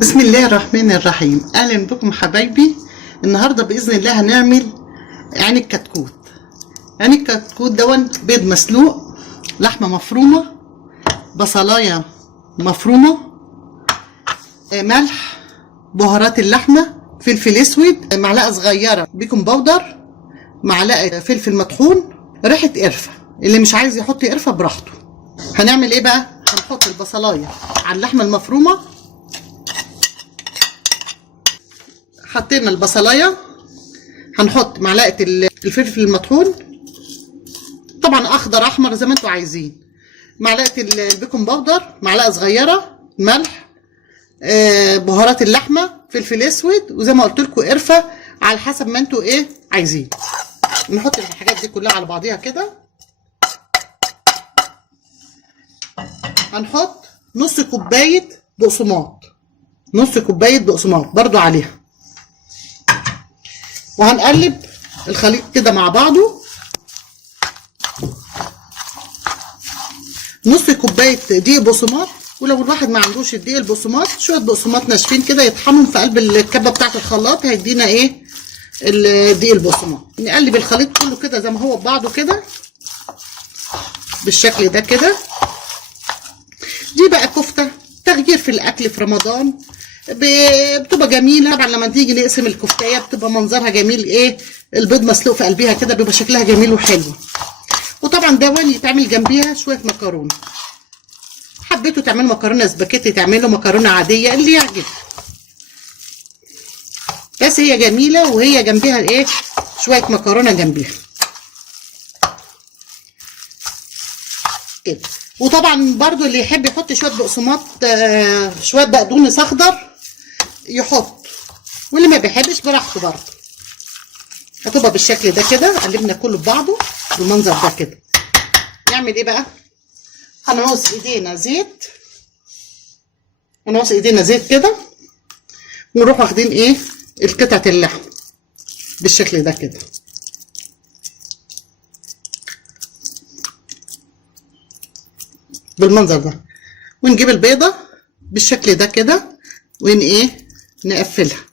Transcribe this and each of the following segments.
بسم الله الرحمن الرحيم. اهلا بكم حبايبي. النهارده باذن الله هنعمل عين الكتكوت. عين الكتكوت دون بيض مسلوق، لحمه مفرومه، بصلايه مفرومه، ملح، بهارات اللحمه، فلفل اسود، معلقه صغيره بيكنج باودر، معلقه فلفل مطحون، ريحه قرفه. اللي مش عايز يحط قرفه براحته. هنعمل ايه بقى؟ هنحط البصلايه على اللحمه المفرومه. حطينا البصلايه، هنحط معلقه الفلفل المطحون، طبعا اخضر احمر زي ما انتوا عايزين، معلقه البيكنج باودر، معلقه صغيره ملح، بهارات اللحمه، فلفل اسود، وزي ما قلت لكم قرفه على حسب ما انتوا ايه عايزين. نحط الحاجات دي كلها على بعضيها كده. هنحط نص كوبايه بقسماط، نص كوبايه بقسماط برضو عليها، وهنقلب الخليط كده مع بعضه. نص كوبايه دقيق بقسماط، ولو الواحد ما عندوش الدقيق البقسماط شويه بقسماط ناشفين كده يطحنهم في قلب الكبه بتاعه الخلاط هيدينا ايه الدقيق البقسماط. نقلب الخليط كله كده زي ما هو ببعضه كده بالشكل ده كده. دي بقى كفته تغيير في الاكل في رمضان، بتبقى جميله. طبعا لما تيجي نقسم الكفتايه بتبقى منظرها جميل، ايه البيض مسلوق في قلبها كده بيبقى شكلها جميل وحلو. وطبعا دواني يتعمل جنبيها شويه مكرونه. حبيتوا تعملوا مكرونه سباكيتي تعملوا مكرونه عاديه اللي يعجبك، بس هي جميله وهي جنبيها ايه شويه مكرونه جنبيها كده. وطبعا برضو اللي يحب يحط شويه بقسماط شويه بقدونس اخضر يحط، واللي ما بيحبش براحته برضو. هتبقى بالشكل ده كده. قلبنا كله ببعضه بالمنظر ده كده. نعمل ايه بقى؟ هنعوز ايدينا زيت، هنعوز ايدينا زيت كده، ونروح واخدين ايه القطعه اللحم بالشكل ده كده بالمنظر ده، ونجيب البيضه بالشكل ده كده ايه نقفلها.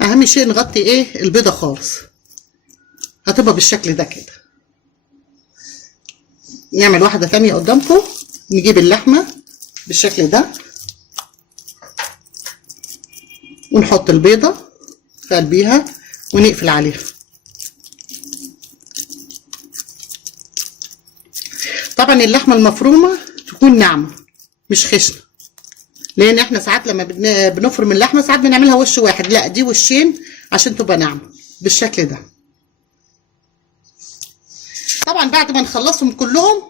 اهم شيء نغطي ايه البيضه خالص. هتبقى بالشكل ده كده. نعمل واحده ثانيه قدامكم. نجيب اللحمه بالشكل ده ونحط البيضه في قلبيها ونقفل عليها. طبعا اللحمه المفرومه تكون ناعمه مش خشنه، لان احنا ساعات لما بنفرم اللحمه ساعات بنعملها وش واحد، لا دي وشين عشان تبقى ناعمه بالشكل ده. طبعا بعد ما نخلصهم كلهم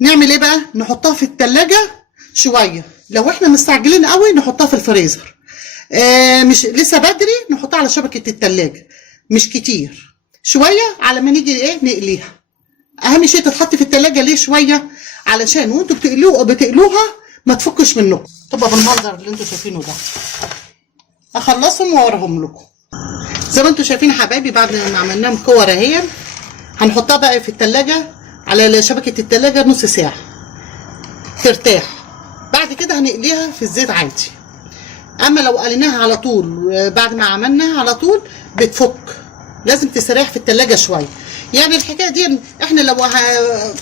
نعمل ايه بقى؟ نحطها في التلاجة شويه. لو احنا مستعجلين قوي نحطها في الفريزر، مش لسه بدري نحطها على شبكه التلاجة مش كتير، شويه على ما نيجي ايه نقليها. اهم شيء تتحط في التلاجة ليه شويه؟ علشان وانتوا بتقلوها ما تفكش منكم، تبقى بالمنظر اللي انتوا شايفينه ده. اخلصهم واوريهم لكم زي ما انتوا شايفين حبايبي. بعد ما عملناهم كور اهي هنحطها بقى في التلاجة على شبكه التلاجة نص ساعه ترتاح. بعد كده هنقليها في الزيت عادي. اما لو قليناها على طول بعد ما عملناها على طول بتفك، لازم تستريح في التلاجة شويه. يعني الحكايه دي احنا لو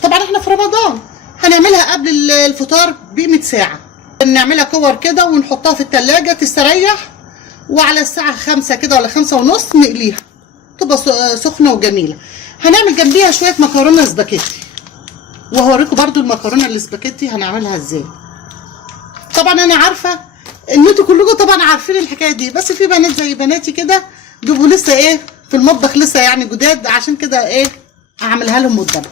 طبعا احنا في رمضان هنعملها قبل الفطار بقيمه ساعه، نعملها كور كده ونحطها في التلاجة تستريح، وعلى الساعه 5 كده ولا 5:30 نقليها تبقى سخنه وجميله. هنعمل جنبيها شويه مكرونه سباكيتي، وهوريكم برضو المكرونه السباكيتي هنعملها ازاي. طبعا انا عارفه ان انتوا كلكم طبعا عارفين الحكايه دي، بس في بنات زي بناتي كده بيبقوا لسه ايه في المطبخ لسه يعني جداد، عشان كده ايه هعملها لهم قدامكم.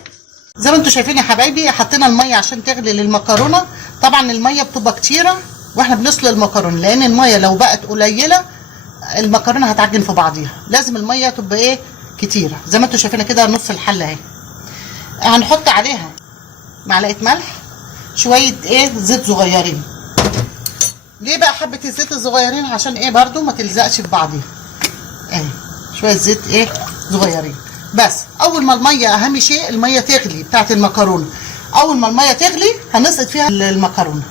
زي ما انتوا شايفين يا حبايبي حطينا الميه عشان تغلي للمكرونه. طبعا الميه بتبقى كتيره واحنا بنسلق المكرونه، لان الميه لو بقت قليله المكرونه هتعجن في بعضيها. لازم الميه تبقى ايه كتيره زي ما انتوا شايفينها كده نص الحله اهي. هنحط عليها معلقه ملح، شويه ايه زيت صغيرين. ليه بقى حبه الزيت الصغيرين؟ عشان ايه برضو ما تلزقش في بعضيها. اهي شويه زيت ايه صغيرين بس. اول ما الميه، اهم شيء الميه تغلي بتاعت المكرونه، اول ما الميه تغلي هنسقط فيها المكرونه.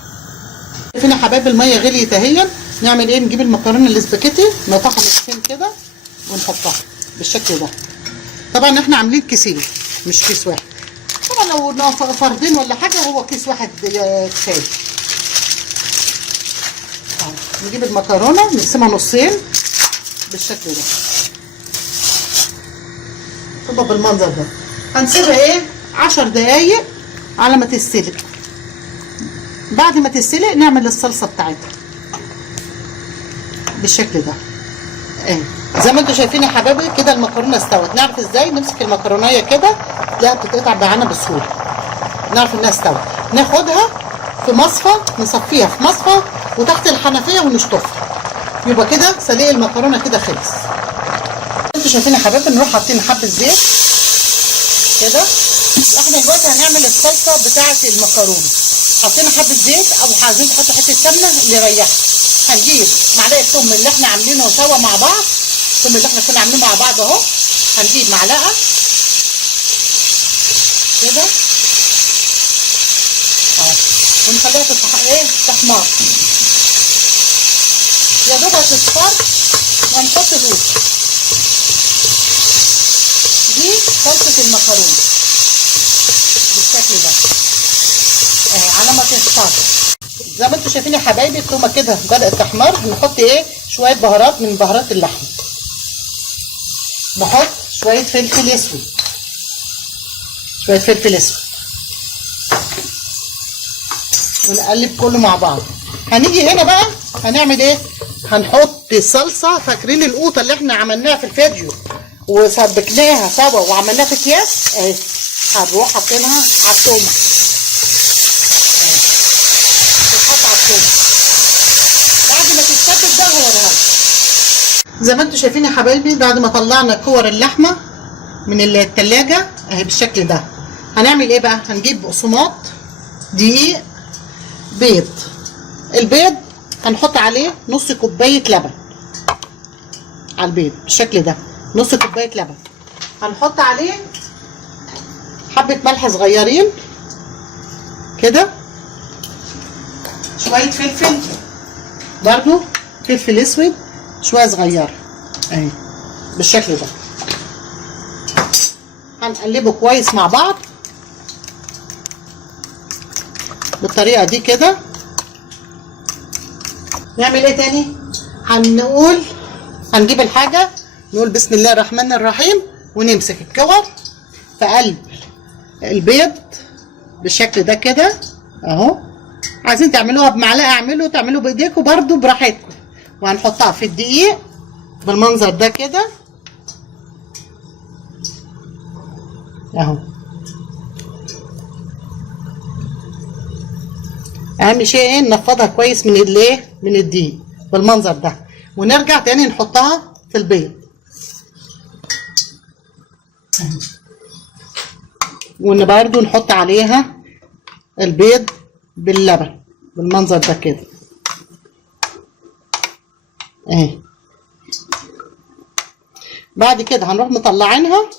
فينا حبايب الميه غليت اهي. نعمل ايه؟ نجيب المكرونه الاسباجيتي نقطعها نصين كده ونحطها بالشكل ده. طبعا احنا عاملين كيسين مش كيس واحد. طبعا لو فردين ولا حاجه هو كيس واحد كفايه. نجيب المكرونه نقسمها نصين بالشكل ده. تبقى بالمنظر ده. هنسيبها ايه 10 دقايق على ما تستلق. بعد ما تستلق نعمل الصلصه بتاعتها بالشكل ده. اهي زي ما انتم شايفين يا حبايبي كده المكرونه استوت. نعرف ازاي؟ نمسك المكرونيه كده تلاقيها بتتقطع معانا بسهوله. نعرف انها استوت. ناخدها في مصفى نصفيها في مصفى وتحت الحنفيه ونشطفها. يبقى كده سليق المكرونه كده خلص. انتوا شايفين يا حبايبي نروح حاطين حبه زيت كده. احنا دلوقتي هنعمل الصلصه بتاعه المكرونه. حطينا حبه زيت او عايزين تحطوا حته سمنه اللي يريحها. هنجيب معلقه ثوم اللي احنا عاملينه سوا مع بعض. الثوم اللي احنا كنا عاملينه مع بعض اهو. هنجيب معلقه كده اهو ونخليها تحمر. يا دوب هتصفر وهنحط الوش. دي صلصه المكرونه بالشكل ده اهي على ما تصفر. زي ما انتم شايفين يا حبايبي التومه كده بدات تحمر. نحط ايه شويه بهارات من بهارات اللحمه. نحط شويه فلفل اسود. شويه فلفل اسود ونقلب كله مع بعض. هنيجي هنا بقى هنعمل ايه؟ هنحط صلصه. فاكرين القوطه اللي احنا عملناها في الفيديو وسبكناها سوا وعملناها في اكياس اهي. هنروح حاطينها على التومه اهي. تتحط على التومه بعد ما تتسبك ده هوريها لكم. زي ما انتم شايفين يا حبايبي بعد ما طلعنا كور اللحمه من التلاجة اهي بالشكل ده. هنعمل ايه بقى؟ هنجيب بقسماط، دقيق، بيض. البيض هنحط عليه نص كوبايه لبن على البيض بالشكل ده. نص كوبايه لبن. هنحط عليه حبه ملح صغيرين كده. شويه فلفل برضو فلفل اسود شويه صغيره اهي بالشكل ده. هنقلبه كويس مع بعض بالطريقه دي كده. نعمل ايه تاني؟ هنجيب الحاجه نقول بسم الله الرحمن الرحيم ونمسك الكور في قلب البيض بالشكل ده كده اهو. عايزين تعملوها بمعلقه اعملوا، تعملوا بايديكم برضو براحتكم. وهنحطها في الدقيق بالمنظر ده كده اهو. اهم شيء ايه؟ ننفضها كويس من الايه؟ من الدقيق بالمنظر ده. ونرجع تاني نحطها في البيض وان برضو نحط عليها البيض باللبن بالمنظر ده كده اهي. بعد كده هنروح مطلعينها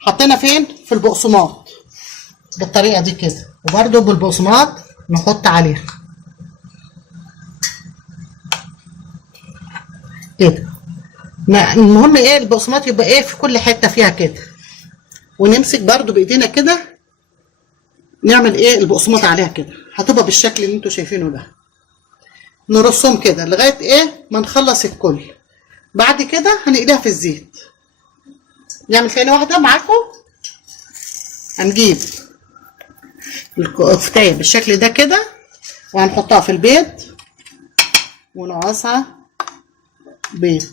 حطينا فين؟ في البقسماط بالطريقه دي كده. وبرضو بالبقسماط نحط عليها كده. المهم ايه؟ البقسماط يبقى ايه في كل حته فيها كده. ونمسك برضو بايدينا كده نعمل ايه البقسماط عليها كده. هتبقى بالشكل اللي انتوا شايفينه ده. نرصهم كده لغايه ايه ما نخلص الكل. بعد كده هنقليها في الزيت. نعمل ثاني واحده معاكم. هنجيب الكفتايه بالشكل ده كده وهنحطها في البيض ونقصها بيض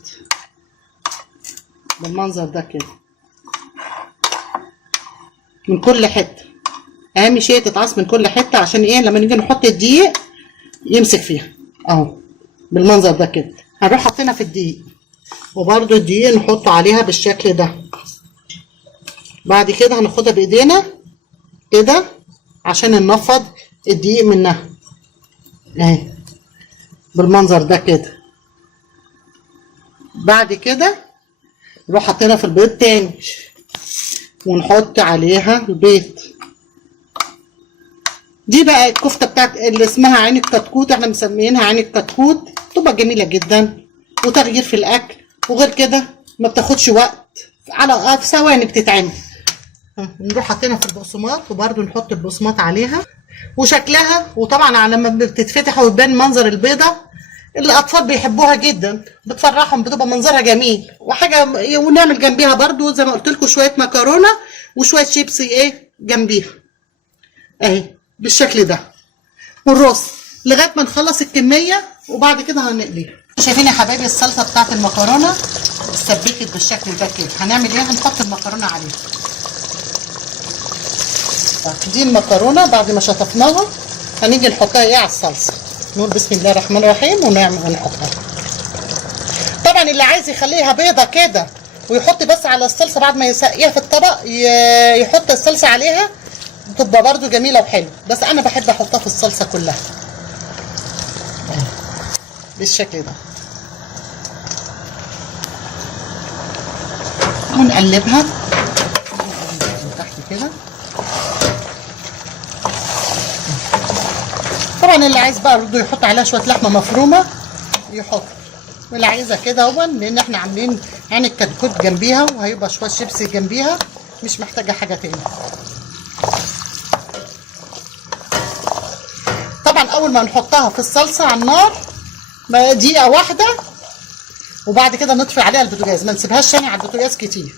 بالمنظر ده كده من كل حته. اهم شيء تتعص من كل حته عشان ايه؟ لما نيجي نحط الدقيق يمسك فيها اهو بالمنظر ده كده. هنروح حاطينها في الدقيق وبرده الدقيق نحطه عليها بالشكل ده. بعد كده هناخدها بايدينا كده عشان ننفض الدقيق منها اهي بالمنظر ده كده. بعد كده نروح حاطينها في البيض تاني ونحط عليها البيض دي بقى الكفته بتاعت اللي اسمها عين الكتكوت، احنا مسميينها عين الكتكوت، تبقى جميله جدا وتغيير في الاكل، وغير كده ما بتاخدش وقت، على في ثواني بتتعمل. نروح حاطينها في البقسماط، وبرده نحط البقسماط عليها، وشكلها وطبعا لما بتتفتح ويبان منظر البيضه الاطفال بيحبوها جدا، بتفرحهم، بتبقى منظرها جميل وحاجه. ونعمل جنبيها برده زي ما قلت لكم شويه مكرونه وشويه شيبسي ايه جنبيها اهي بالشكل ده، والرز لغايه ما نخلص الكميه وبعد كده هنقليها. شايفين يا حبايبي الصلصه بتاعت المكرونه اتسبكت بالشكل ده كده. هنعمل ايه؟ هنحط المكرونه عليها. دي المكرونه بعد ما شطفناها هنيجي نحطها ايه على الصلصه. نقول بسم الله الرحمن الرحيم ونحطها. طبعا اللي عايز يخليها بيضه كده ويحط بس على الصلصه بعد ما يسقيها في الطبق يحط الصلصه عليها، بتبقى برده جميله وحلوه، بس انا بحب احطها في الصلصه كلها بالشكل ده، ونقلبها من تحت كده. طبعا اللي عايز بقى برده يحط عليها شويه لحمه مفرومه يحط، واللي عايزه كده هو، لان احنا عاملين عين الكتكوت جنبيها وهيبقى شويه شيبسي جنبيها، مش محتاجه حاجه تاني. طبعا اول ما نحطها في الصلصه على النار دقيقه واحده، وبعد كده نطفي عليها البوتاجاز، ما نسيبهاش تاني على البوتاجاز كتير.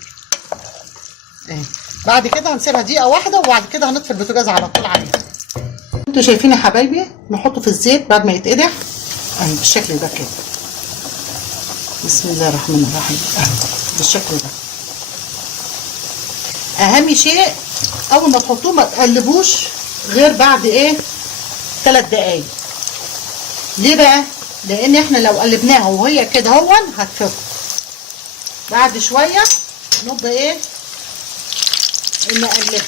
بعد كده هنسيبها دقيقه واحده وبعد كده هنطفي البوتاجاز على طول عليها. انتوا شايفين يا حبايبي نحطه في الزيت بعد ما يتقدح اهي بالشكل ده كده. بسم الله الرحمن الرحيم اهي بالشكل ده. اهم شيء اول ما تحطوه ما تقلبوش غير بعد ايه 3 دقايق. ليه بقى؟ لان احنا لو قلبناها وهي كده هتفك. بعد شويه نبقى ايه نقلبها.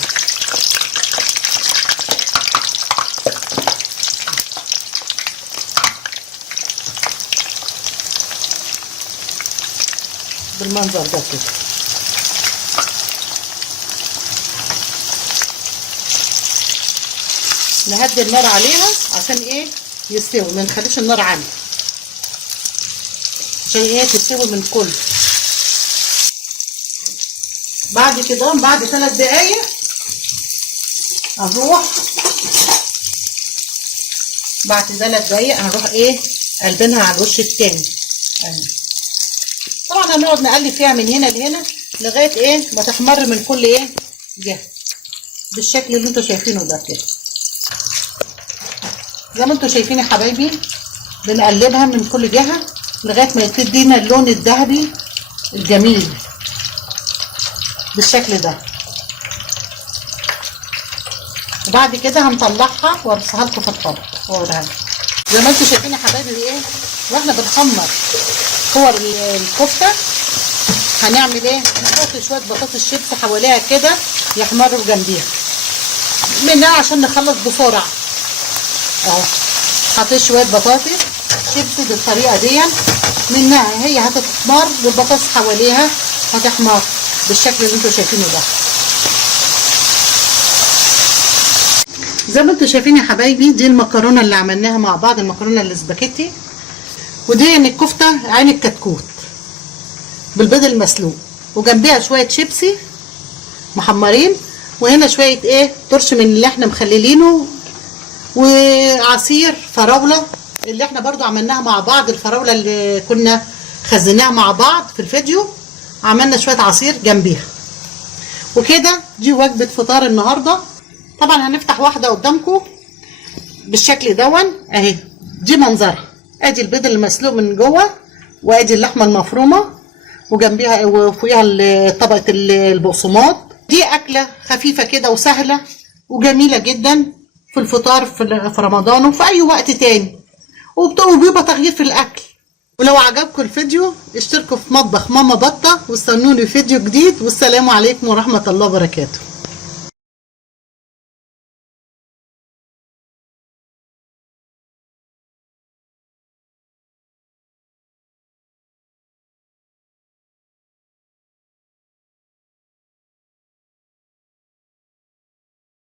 بالمنظر ده كده. نهدي النار عليها عشان ايه يستوي، ما نخليش النار عاليه عشان ايه تستوي من كله. بعد كده بعد 3 دقايق هنروح، بعد 3 دقايق هنروح ايه قلبينها على الوش التاني اهي. طبعا هنقعد نقلب فيها من هنا لهنا لغايه ايه ما تحمر من كل ايه جهه بالشكل اللي انتوا شايفينه ده كده. زي ما انتوا شايفين يا حبايبي بنقلبها من كل جهه لغايه ما تدينا اللون الذهبي الجميل بالشكل ده. وبعد كده هنطلعها وارصها لكم في الطبق واوريها لكم. زي ما انتوا شايفين يا حبايبي ايه واحنا بنحمر كور الكفته هنعمل ايه؟ نحط شويه بطاطس شيبس حواليها كده يحمروا جنبيها منها عشان نخلص بسرعه اهو. حطيت شويه بطاطس شيبس بالطريقه دي منها هي هتتحمر والبطاطس حواليها هتحمر بالشكل اللي انتوا شايفينه ده. زي ما انتوا شايفين يا حبايبي دي المكرونه اللي عملناها مع بعض، المكرونه الاسباجيتي، ودي الكفته عين الكتكوت بالبيض المسلوق، وجنبيها شويه شيبسي محمرين، وهنا شويه ايه طرش من اللي احنا مخللينه، وعصير فراوله اللي احنا برضو عملناها مع بعض، الفراوله اللي كنا خزناها مع بعض في الفيديو عملنا شويه عصير جنبيها. وكده دي وجبه فطار النهارده. طبعا هنفتح واحده قدامكم بالشكل دون اهي. دي منظرها، ادي البيض المسلوق من جوه، وادي اللحمه المفرومه، وجنبيها وفوقيها طبقه البقسماط. دي اكله خفيفه كده وسهله وجميله جدا في الفطار في رمضان وفي اي وقت تاني، وبيبقى تغيير في الاكل. ولو عجبكم الفيديو اشتركوا في مطبخ ماما بطه واستنوني في فيديو جديد، والسلام عليكم ورحمه الله وبركاته.